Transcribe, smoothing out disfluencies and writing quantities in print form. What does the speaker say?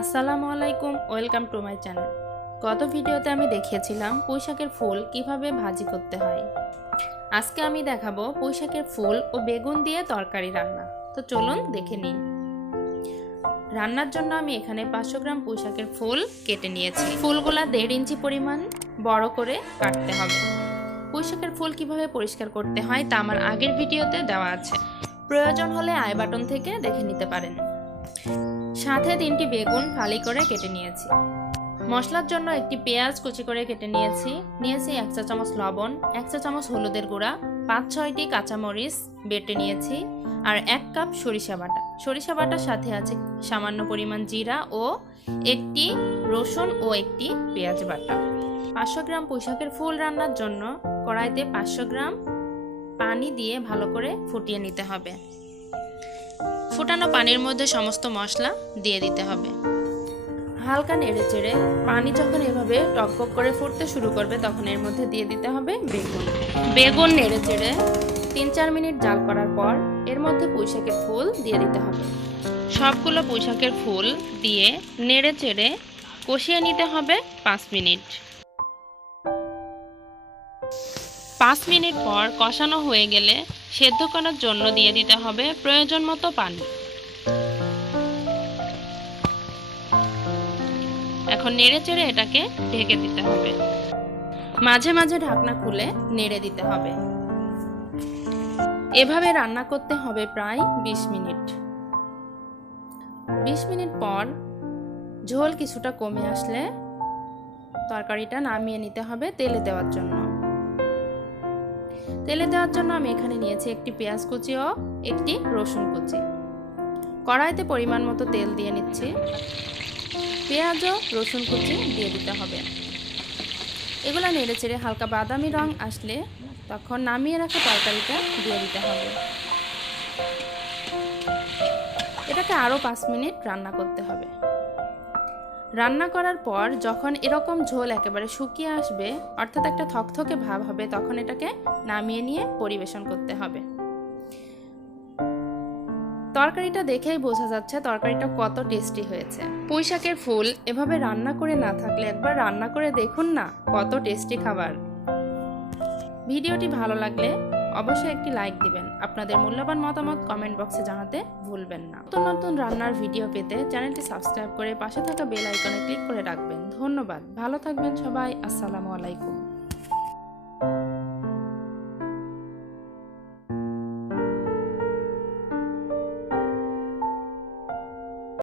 আসসালামু আলাইকুম, welcome to my channel. গত ভিডিওতে আমি দেখিয়েছিলাম পুঁইশাকের ফুল কিভাবে ভাজি করতে হয়। আজকে আমি দেখাবো পুঁইশাকের ফুল ও বেগুন দিয়ে তরকারি রান্না। তো চলুন দেখে নিন। রান্নার জন্য আমি এখানে 500 গ্রাম পুঁইশাকের ফুল কেটে নিয়েছি। ফুলগুলা 1.5 ইঞ্চি পরিমাণ বড় করে কাটতে হবে। পুঁইশাকের ফুল কিভাবে পরিষ্কার করতে হয় তা আমার আগের ভিডিওতে দেওয়া আছে, প্রয়োজন হলে আই বাটন থেকে দেখে নিতে পারেন। সাথে 3টি বেগুন ফালি করে কেটে নিয়েছি। মশলার জন্য একটি পেঁয়াজ কুচি করে কেটে নিয়েছি। 1 চা চামচ লবণ, 1 চা চামচ হলুদের গুঁড়া, 5-6টি কাঁচামরিচ বেটে নিয়েছি আর 1 কাপ সরিষা বাটা। সরিষা বাটার সাথে আছে সামান্য পরিমাণ জিরা ও একটি রসুন ও একটি পেঁয়াজ বাটা। 500 গ্রাম পুঁইশাকের ফুল রান্নার জন্য কড়াইতে 500 গ্রাম পানি দিয়ে ভালো করে ফুটিয়ে নিতে হবে। ফুটানো পানির মধ্যে সমস্ত মশলা দিয়ে দিতে হবে। হালকা নেড়ে চেড়ে পানি যখন এভাবে টকবক করে ফুটতে শুরু করবে তখন এর মধ্যে দিয়ে দিতে হবে বেগুন নেড়ে চেড়ে 3-4 মিনিট জাল করার পর এর মধ্যে পুঁইশাকের ফুল দিয়ে দিতে হবে। সবগুলো পুঁইশাকের ফুল দিয়ে নেড়ে চেড়ে কষিয়ে নিতে হবে 5 মিনিট। 5 মিনিট পর কষানো হয়ে গেলে সেদ্ধ করার জন্য দিয়ে দিতে হবে প্রয়োজন মতো পানি। এখন নেড়ে চেড়ে এটাকে ঢেকে দিতে হবে। মাঝে মাঝে ঢাকনা খুলে নেড়ে দিতে হবে। এভাবে রান্না করতে হবে প্রায় 20 মিনিট। 20 মিনিট পর ঝোল কিছুটা কমে আসলে তরকারিটা নামিয়ে নিতে হবে তেলে দেওয়ার জন্য। তেলে দেওয়ার জন্য আমি এখানে নিয়েছি একটি পেঁয়াজ কুচি ও একটি রসুন কুচি। কড়াইতে পরিমাণ মতো তেল দিয়ে নিচ্ছি। পেঁয়াজ ও রসুন কুচি দিয়ে দিতে হবে। এগুলো নেড়ে চেড়ে হালকা বাদামি রং আসলে তখন নামিয়ে রাখা তরকারিটা দিয়ে দিতে হবে। এটাকে আরও 5 মিনিট রান্না করতে হবে। রান্না করার পর যখন এরকম ঝোল একেবারে শুকিয়ে আসবে, অর্থাৎ একটা থকথকে ভাব হবে, তখন এটাকে নামিয়ে নিয়ে পরিবেশন করতে হবে। তরকারিটা দেখেই বোঝা যাচ্ছে তরকারিটা কত টেস্টি হয়েছে। পুঁইশাকের ফুল এভাবে রান্না করে না থাকলে একবার রান্না করে দেখুন না, কত টেস্টি খাবার। ভিডিওটি ভালো লাগলে অবশ্যই একটি লাইক দিবেন। আপনাদের মূল্যবান মতামত কমেন্ট বক্সে জানাতে ভুলবেন না। নতুন নতুন রান্নার ভিডিও পেতে চ্যানেলটি সাবস্ক্রাইব করে পাশে থাকা বেল আইকনে ক্লিক করে রাখবেন। ধন্যবাদ। ভালো থাকবেন সবাই। আসসালামু আলাইকুম।